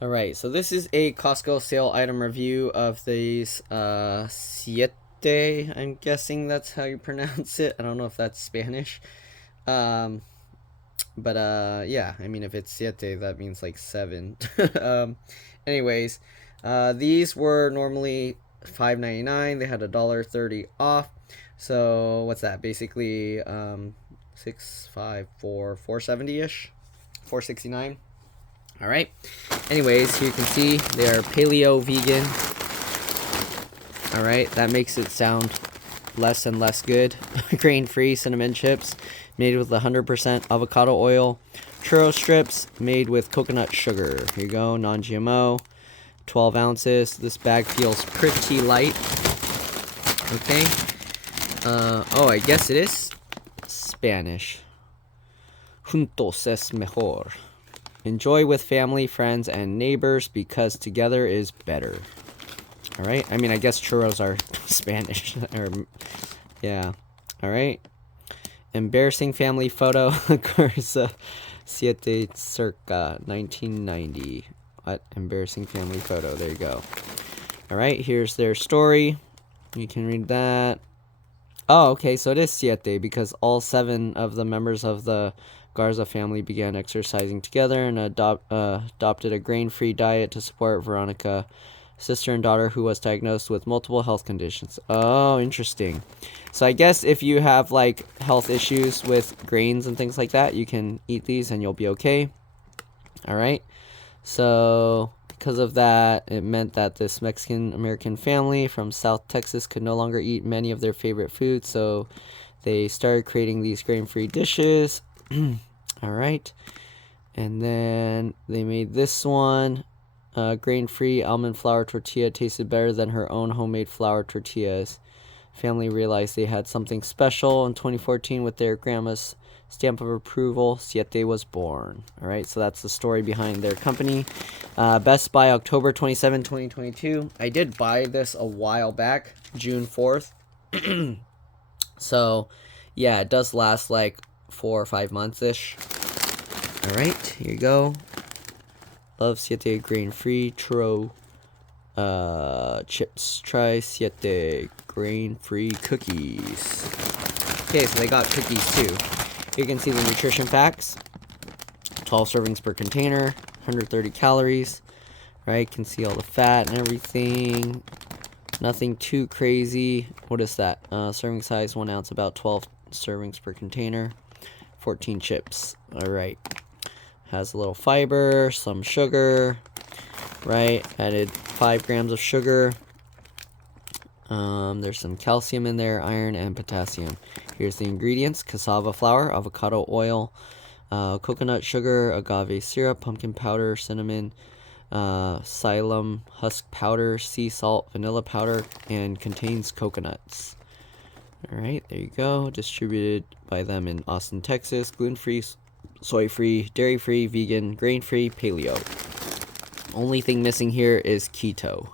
Alright, so this is a Costco sale item review of these Siete. I'm guessing that's how you pronounce it. I don't know if that's Spanish. Um, but yeah, I mean, if it's Siete, that means like seven. um, anyways, these were normally $5.99. They had $1.30 off. So what's that? Basically, 470 ish, 469. All right. Anyways, here you can see they are paleo vegan. All right, that makes it sound less and less good. Grain-free cinnamon chips made with 100% avocado oil. Churro strips made with coconut sugar. Here you go, non-GMO. 12 ounces. This bag feels pretty light. Okay. Oh, I guess it is Spanish. Juntos es mejor. Enjoy with family, friends, and neighbors because together is better. Alright, I mean, I guess churros are Spanish. Or, yeah. Alright. Embarrassing family photo. Of course, Siete circa 1990. What? Embarrassing family photo. There you go. Alright, here's their story. You can read that. Oh, okay, so it is Siete because all 7 of the members of the Garza family began exercising together and adopted a grain-free diet to support Veronica, sister and daughter who was diagnosed with multiple health conditions. Oh, interesting. So I guess if you have like health issues with grains and things like that, you can eat these and you'll be okay. All right. So because of that, it meant that this Mexican-American family from South Texas could no longer eat many of their favorite foods, so they started creating these grain-free dishes. All right. And then they made this one. Grain-free almond flour tortilla tasted better than her own homemade flour tortillas. Family realized they had something special in 2014 with their grandma's stamp of approval. Siete was born. All right, so that's the story behind their company. Best by October 27, 2022. I did buy this a while back, June 4th. So, yeah, it does last like 4 or 5 months-ish. All right, here you go. Love Siete grain-free churro chips. Try Siete grain-free cookies. Okay, so they got cookies too. You can see the nutrition facts. 12 servings per container, 130 calories. Right, can see all the fat and everything. Nothing too crazy. What is that? Serving size 1 ounce, about 12 servings per container. 14 chips. All right. Has a little fiber, some sugar, right? Added 5 grams of sugar. There's some calcium in there, iron, and potassium. Here's the ingredients: cassava flour, avocado oil, coconut sugar, agave syrup, pumpkin powder, cinnamon, psyllium husk powder, sea salt, vanilla powder, and contains coconuts. Alright, there you go. Distributed by them in Austin, Texas. Gluten-free, soy-free, dairy-free, vegan, grain-free, paleo. Only thing missing here is keto.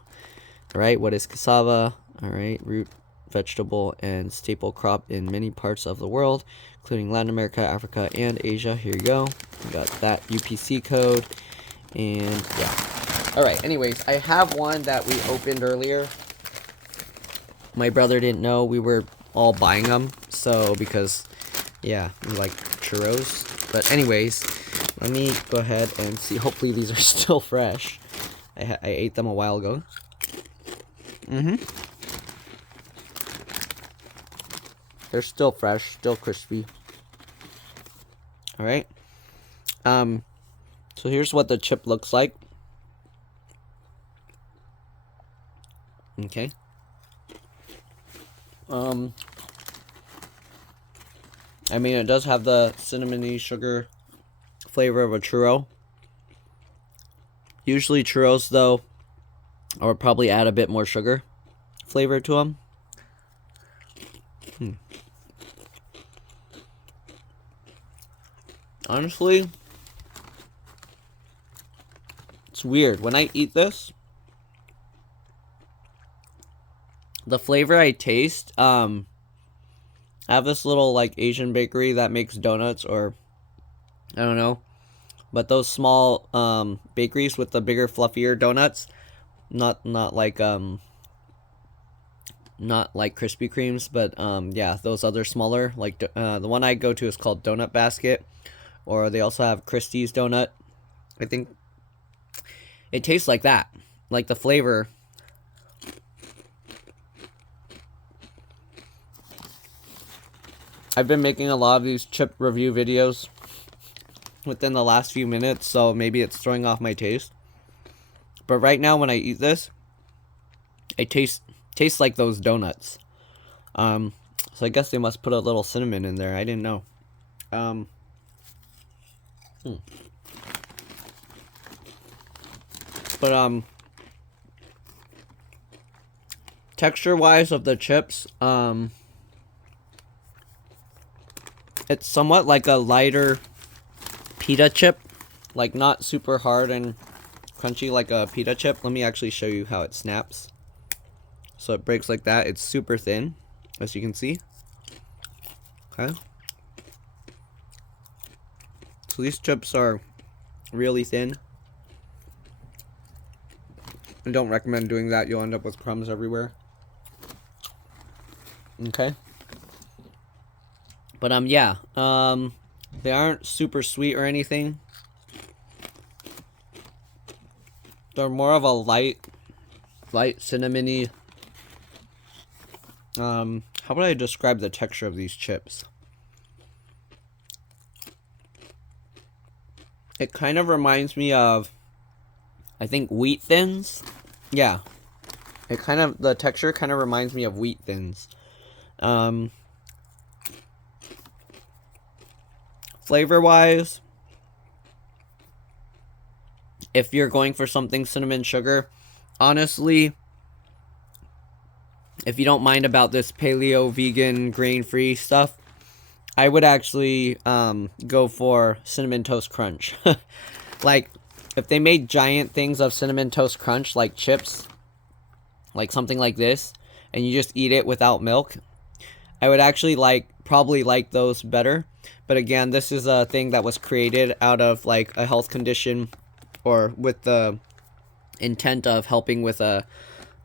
Alright, what is cassava? Alright, root vegetable and staple crop in many parts of the world, including Latin America, Africa, and Asia. Here you go. We got that UPC code. And yeah. Alright, anyways, I have one that we opened earlier. My brother didn't know we were all buying them, so because, yeah, we like churros. But anyways, let me go ahead and see. Hopefully these are still fresh. I ate them a while ago. They're still fresh, still crispy. Alright. So here's what the chip looks like. Okay. I mean, it does have the cinnamony sugar flavor of a churro. Usually churros, though, I would probably add a bit more sugar flavor to them. Honestly, it's weird. When I eat this, the flavor I taste, I have this little, like, Asian bakery that makes donuts, or, I don't know, But those small bakeries with the bigger, fluffier donuts, not like Krispy Kremes, but yeah, those other smaller, like the one I go to is called Donut Basket, or they also have Christie's donut. I think it tastes like that, like the flavor. I've been making a lot of these chip review videos within the last few minutes, so maybe it's throwing off my taste. But right now, when I eat this, it tastes like those donuts. So I guess they must put a little cinnamon in there. I didn't know. But texture-wise of the chips, it's somewhat like a lighter pita chip, like not super hard and crunchy like a pita chip. Let me actually show you how it snaps. So it breaks like that. It's super thin, as you can see. Okay. So these chips are really thin. I don't recommend doing that. You'll end up with crumbs everywhere. Okay. But yeah. They aren't super sweet or anything. They're more of a light cinnamony. How would I describe the texture of these chips? It kind of reminds me of, I think, Wheat Thins. Yeah. The texture kind of reminds me of Wheat Thins. Flavor-wise, if you're going for something cinnamon sugar, honestly, if you don't mind about this paleo, vegan, grain-free stuff, I would actually go for Cinnamon Toast Crunch. Like, if they made giant things of Cinnamon Toast Crunch, like chips, like something like this, and you just eat it without milk, I would actually probably like those better. But again, this is a thing that was created out of like a health condition, or with the intent of helping with a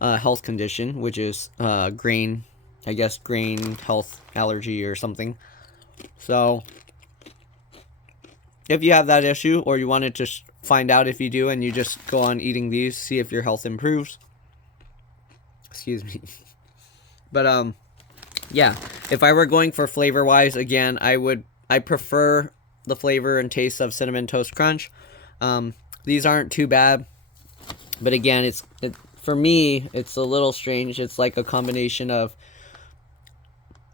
health condition, which is grain health allergy or something. So if you have that issue, or you want to just find out if you do, and you just go on eating these, see if your health improves. Excuse me. But yeah, if I were going for flavor wise, again, I prefer the flavor and taste of Cinnamon Toast Crunch. These aren't too bad, but again, for me, it's a little strange. It's like a combination of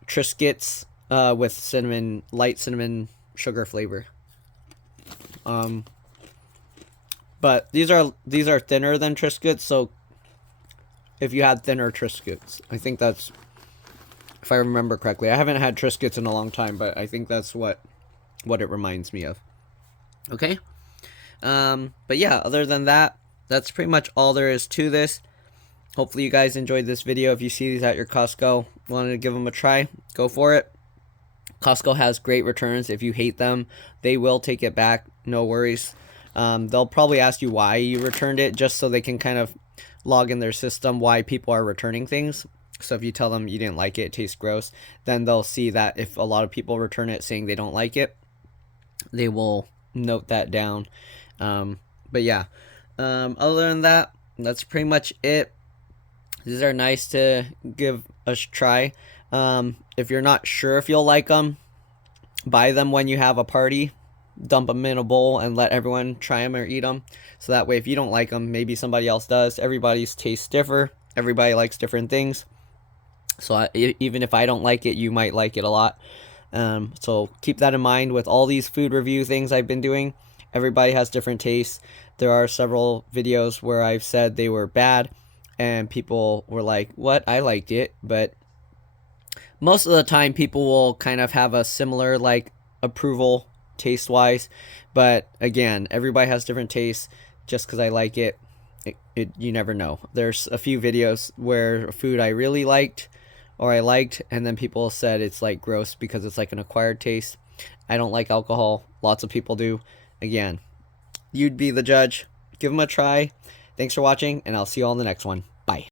Triscuits with light cinnamon sugar flavor. But these are thinner than Triscuits, so if you had thinner Triscuits, I think that's, if I remember correctly. I haven't had Triscuits in a long time, but I think that's what it reminds me of. Okay? But yeah, other than that, that's pretty much all there is to this. Hopefully you guys enjoyed this video. If you see these at your Costco, wanted to give them a try, go for it. Costco has great returns. If you hate them, they will take it back. No worries. They'll probably ask you why you returned it, just so they can kind of log in their system why people are returning things. So if you tell them you didn't like it, it tastes gross, then they'll see that if a lot of people return it saying they don't like it, they will note that down. But yeah, other than that, that's pretty much it. These are nice to give a try. If you're not sure if you'll like them, buy them when you have a party. Dump them in a bowl and let everyone try them or eat them. So that way, if you don't like them, maybe somebody else does. Everybody's tastes differ. Everybody likes different things. So even if I don't like it, you might like it a lot. So keep that in mind with all these food review things I've been doing. Everybody has different tastes. There are several videos where I've said they were bad, and people were like, what? I liked it. But most of the time, people will kind of have a similar like approval taste-wise. But again, everybody has different tastes. Just because I like it, you never know. There's a few videos where food I really liked, and then people said it's like gross because it's like an acquired taste. I don't like alcohol. Lots of people do. Again, You'd be the judge. Give them a try. Thanks for watching, and I'll see you all in the next one. Bye.